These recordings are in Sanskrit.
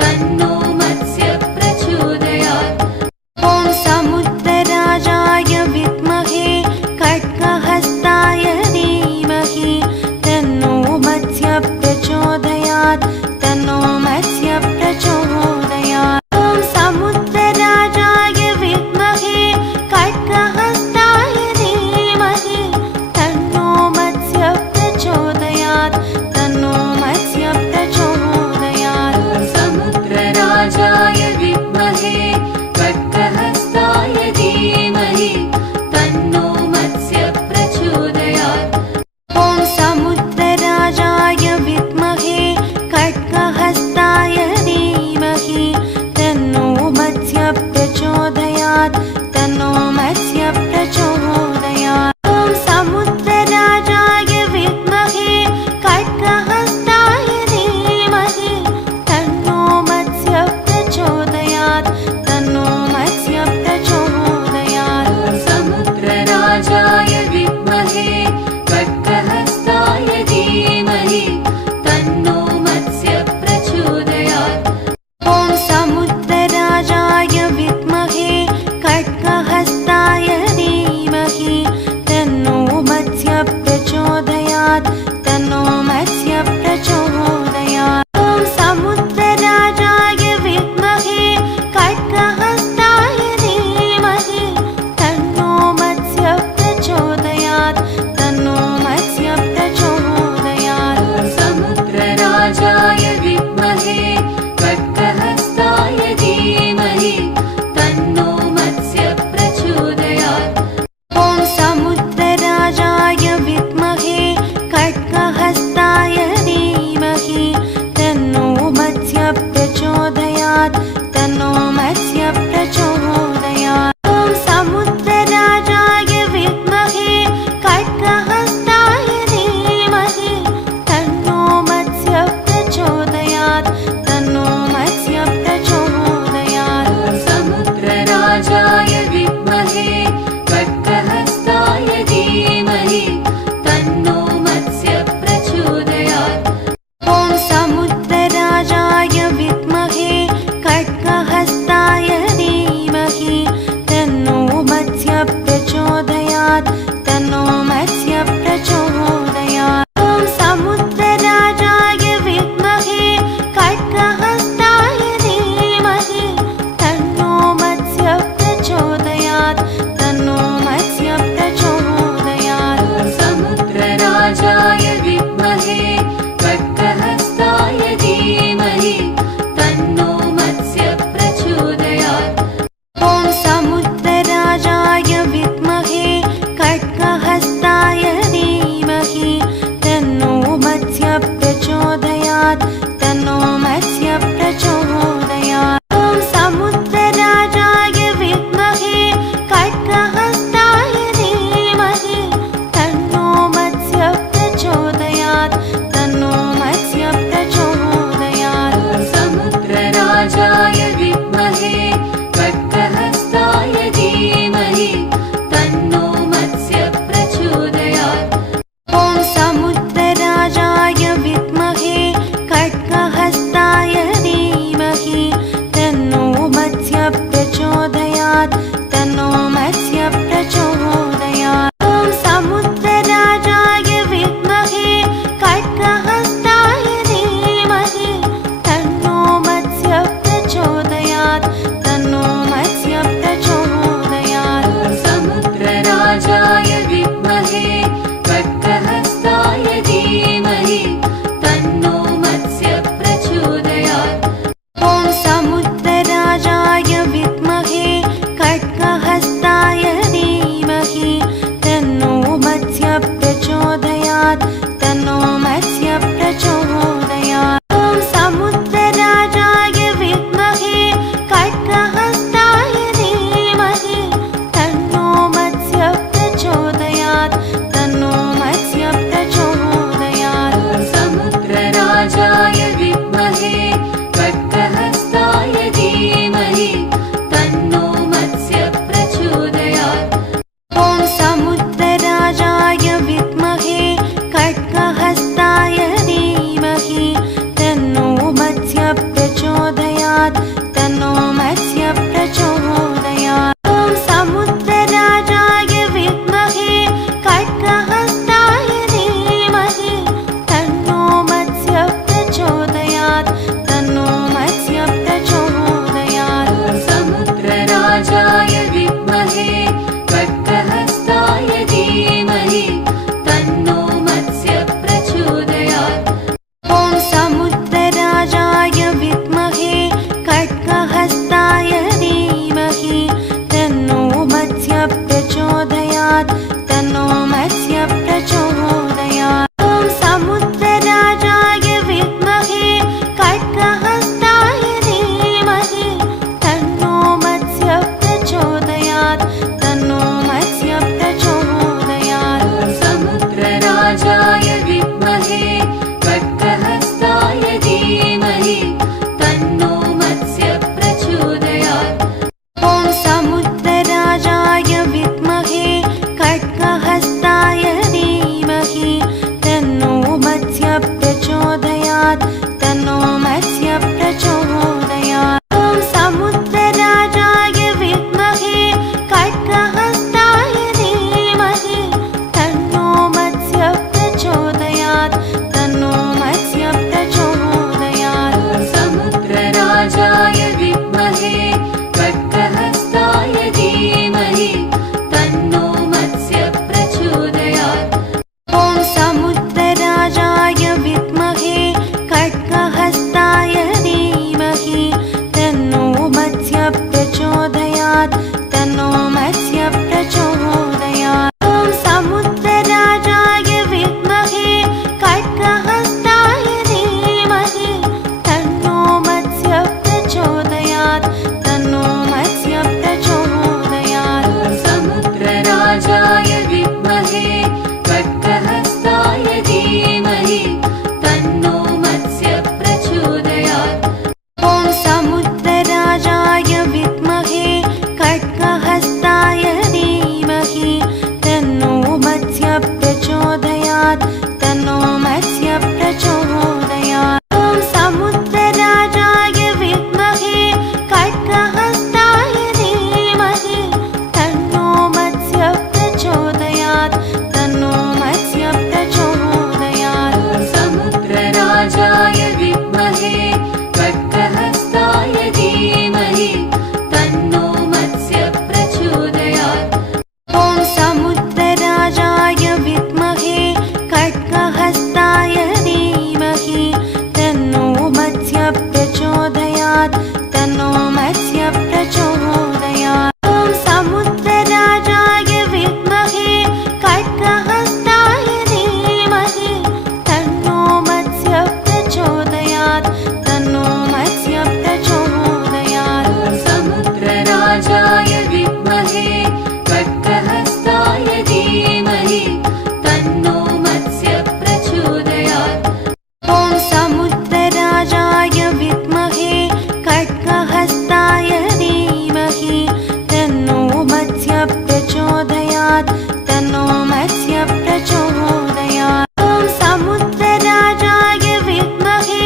तन्नो मत्स्य प्रचोदयात्। ॐ समुद्रराजाय विद्महे खड्गहस्ताय धीमहि तन्नो मत्स्य प्रचोदयात् तन्नो मत्स्य प्रचोदयात्। ॐ समुद्रराजाय विद्महे खड्गहस्ताय धीमहि तन्नो मत्स्य प्रचोदयात् तन्नो मत्स्य प्रचोदयात्। प्रचोदयात् तन्नो मत्स्य प्रचोदयात्। ॐ समुद्रराजाय विद्महे खड्गहस्ताय धीमहि तन्नो मत्स्य प्रचोदयात् तन्नो मत्स्य प्रचोदयात्। समुद्रराजाय विद्महे खड्गहस्ताय धीमहि तन्नो मत्स्य प्रचोदयात्। ॐ समुद्रराजाय विद्महे खड्गहस्ताय धीमहि तन्नो मत्स्य प्रचोदयात् तन्नो मत्स्य प्रचोदयात्। ॐ समुद्रराजाय विद्महे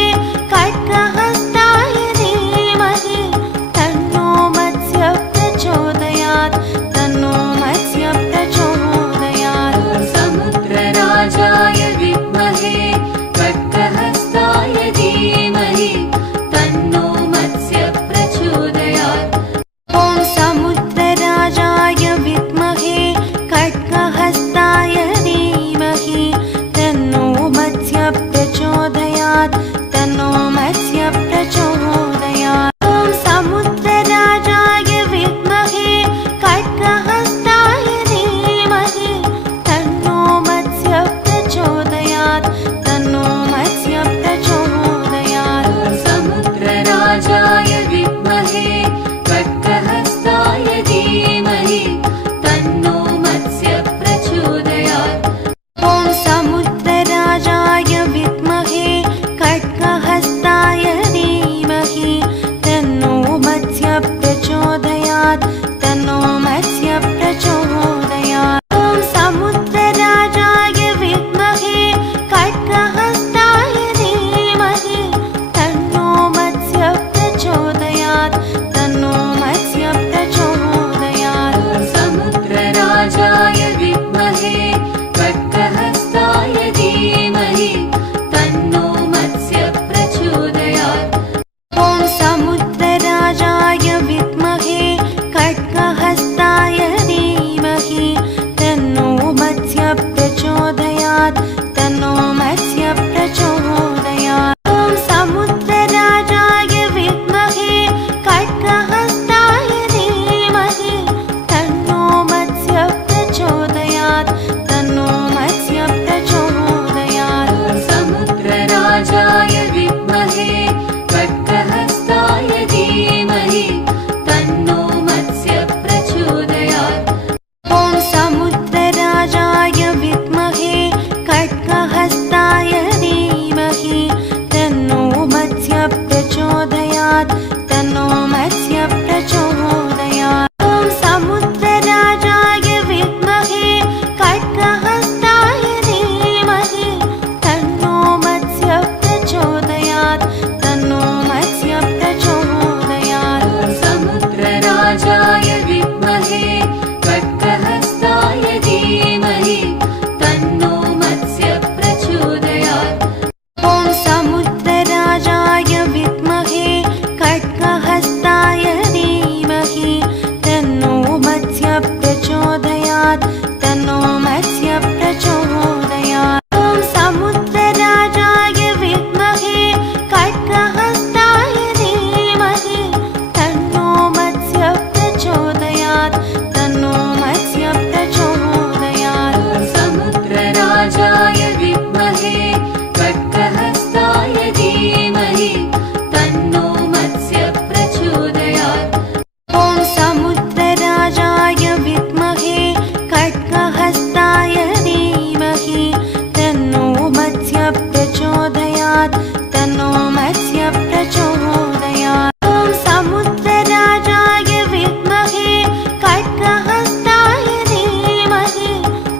खड्गहस्ताय धीमहि तन्नो मत्स्य प्रचोदयात् तन्नो मत्स्य प्रचोदयात्। समुद्रराजाय विद्महे खड्गहस्ताय धीमहि तन्नो मत्स्य प्रचोदयात्। ॐ समुद्रराजाय विद्महे खड्गहस्ताय धीमहि तन्नो मत्स्य प्रचोदयात् तन्नो मत्स्य प्रचोदयात्। ॐ समुद्रराजाय विद्महे खड्गहस्ताय धीमहि तन्नो मत्स्य प्रचोदयात् तन्नो मत्स्य प्रचोदयात्। समुद्रराजाय विद्महे खड्गहस्ताय धीमहि तन्नो मत्स्य प्रचोदयात्। ॐ समुद्रराजाय विद्महे खड्गहस्ताय धीमहि तन्नो मत्स्य प्रचोदयात् तन्नो मत्स्य प्रचोदयात्। ॐ समुद्रराजाय विद्महे खड्गहस्ताय धीमहि तन्नो मत्स्य प्रचोदयात् तन्नो मत्स्य प्रचोदयात्। समुद्रराजाय विद्महे खड्गहस्ताय धीमहि तन्नो मत्स्य प्रचोदयात्। ॐ समुद्रराजाय विद्महे खड्गहस्ताय धीमहि तन्नो मत्स्य प्रचोदयात् तन्नो मत्स्य प्रचोदयात्। ॐ समुद्रराजाय विद्महे खड्गहस्ताय धीमहि तन्नो मत्स्य प्रचोदयात् तन्नो मत्स्य प्रचोदयात्। समुद्रराजाय विद्महे खड्गहस्ताय धीमहि तन्नो मत्स्य प्रचोदयात्। ॐ समुद्रराजाय विद्महे खड्गहस्ताय धीमहि तन्नो मत्स्य प्रचोदयात् तन्नो मत्स्य प्रचोदयात्। ॐ समुद्रराजाय विद्महे खड्गहस्ताय धीमहि तन्नो मत्स्य प्रचोदयात् तन्नो मत्स्य प्रचोदयात्। समुद्रराजाय विद्महे खड्गहस्ताय धीमहि तन्नो मत्स्य प्रचोदयात्। ॐ समुद्रराजाय विद्महे खड्गहस्ताय धीमहि तन्नो मत्स्य प्रचोदयात् तन्नो मत्स्य प्रचोदयात्। ॐ समुद्रराजाय विद्महे खड्गहस्ताय धीमहि तन्नो मत्स्य प्रचोदयात् तन्नो मत्स्य प्रचोदयात्। समुद्रराजाय विद्महे खड्गहस्ताय धीमहि तन्नो मत्स्य प्रचोदयात्। ॐ समुद्रराजाय विद्महे खड्गहस्ताय धीमहि तन्नो मत्स्य प्रचोदयात् तन्नो मत्स्य प्रचोदयात्। ॐ समुद्रराजाय विद्महे खड्गहस्ताय धीमहि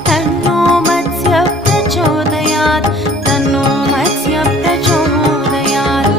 तन्नो मत्स्य प्रचोदयात् तन्नो मत्स्य प्रचोदयात्।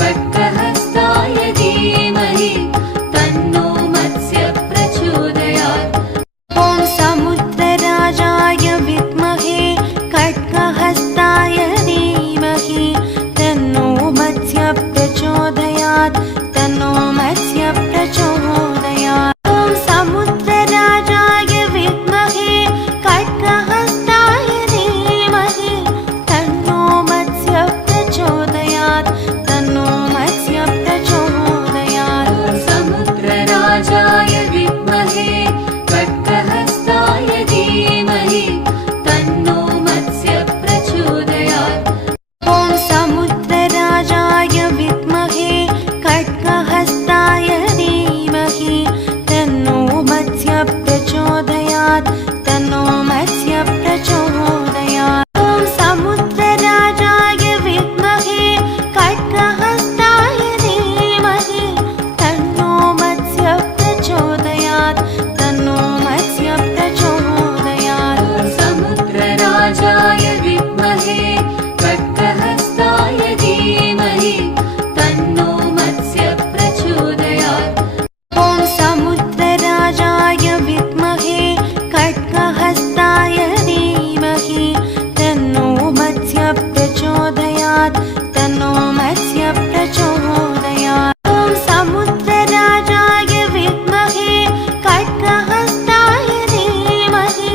खड्गहस्ताय धीमहि तन्नो मत्स्य प्रचोदयात् ॐ समुद्रराजाय विद्महे खड्गहस्ताय धीमहि तन्नो मत्स्य प्रचोदयात् तन्नो मत्स्य प्रचोदयात् ॐ समुद्रराजाय विद्महे खड्गहस्ताय धीमहि तन्नो मत्स्य प्रचोदयात् तन्नो मत्स्य प्रचोदयात् समुद्रराजाय विद्महे खड्गहस्ताय धीमहि तन्नो मत्स्य प्रचोदयात् ॐ समुद्रराजाय विद्महे खड्गहस्ताय धीमहि तन्नो मत्स्य प्रचोदयात् तन्नो मत्स्य प्रचोदयात् ॐ समुद्रराजाय विद्महे खड्गहस्ताय धीमहि तन्नो मत्स्य प्रचोदयात् तन्नो मत्स्य प्रचोदयात् समुद्रराजाय विद्महे खड्गहस्ताय धीमहि तन्नो मत्स्य प्रचोदयात् ॐ समुद्रराजाय विद्महे खड्गहस्ताय धीमहि तन्नो मत्स्य प्रचोदयात् तन्नो मत्स्य प्रचोदयात् ॐ समुद्रराजाय विद्महे खड्गहस्ताय धीमहि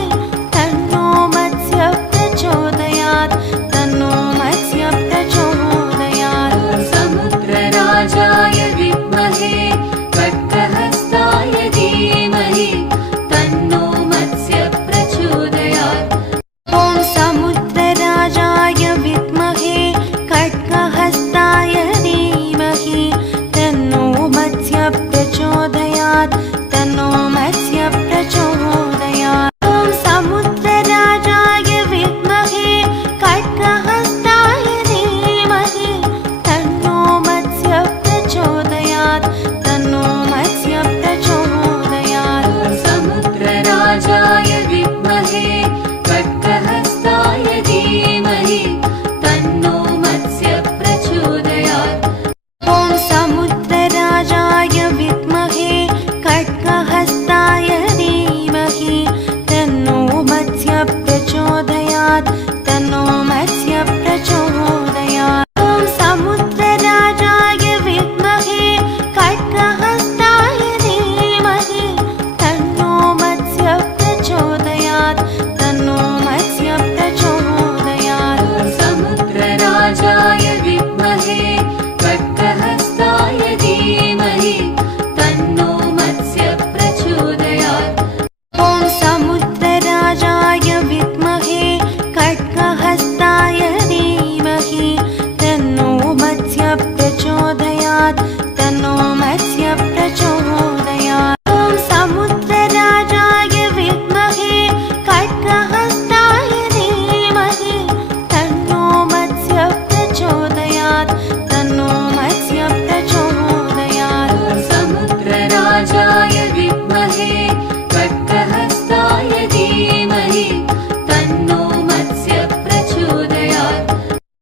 तन्नो मत्स्य प्रचोदयात् तन्नो मत्स्य प्रचोदयात् समुद्रराजाय विद्महे खड्गहस्ताय धीमहि तन्नो मत्स्य प्रचोदयात् ॐ समुद्रराजाय विद्महे खड्गहस्ताय धीमहि तन्नो मत्स्य प्रचोदयात् तन्नो मत्स्य प्रचोदयात् ॐ समुद्रराजाय विद्महे खड्गहस्ताय धीमहि तन्नो मत्स्य प्रचोदयात् तन्नो मत्स्य प्रचोदयात् समुद्रराजाय विद्महे खड्गहस्ताय धीमहि तन्नो मत्स्य प्रचोदयात् ॐ समुद्रराजाय विद्महे खड्गहस्ताय धीमहि तन्नो मत्स्य प्रचोदयात् तन्नो मत्स्य प्रचोदयात् ॐ समुद्रराजाय विद्महे खड्गहस्ताय धीमहि तन्नो मत्स्य प्रचोदयात् तन्नो मत्स्य प्रचोदयात् समुद्रराजाय विद्महे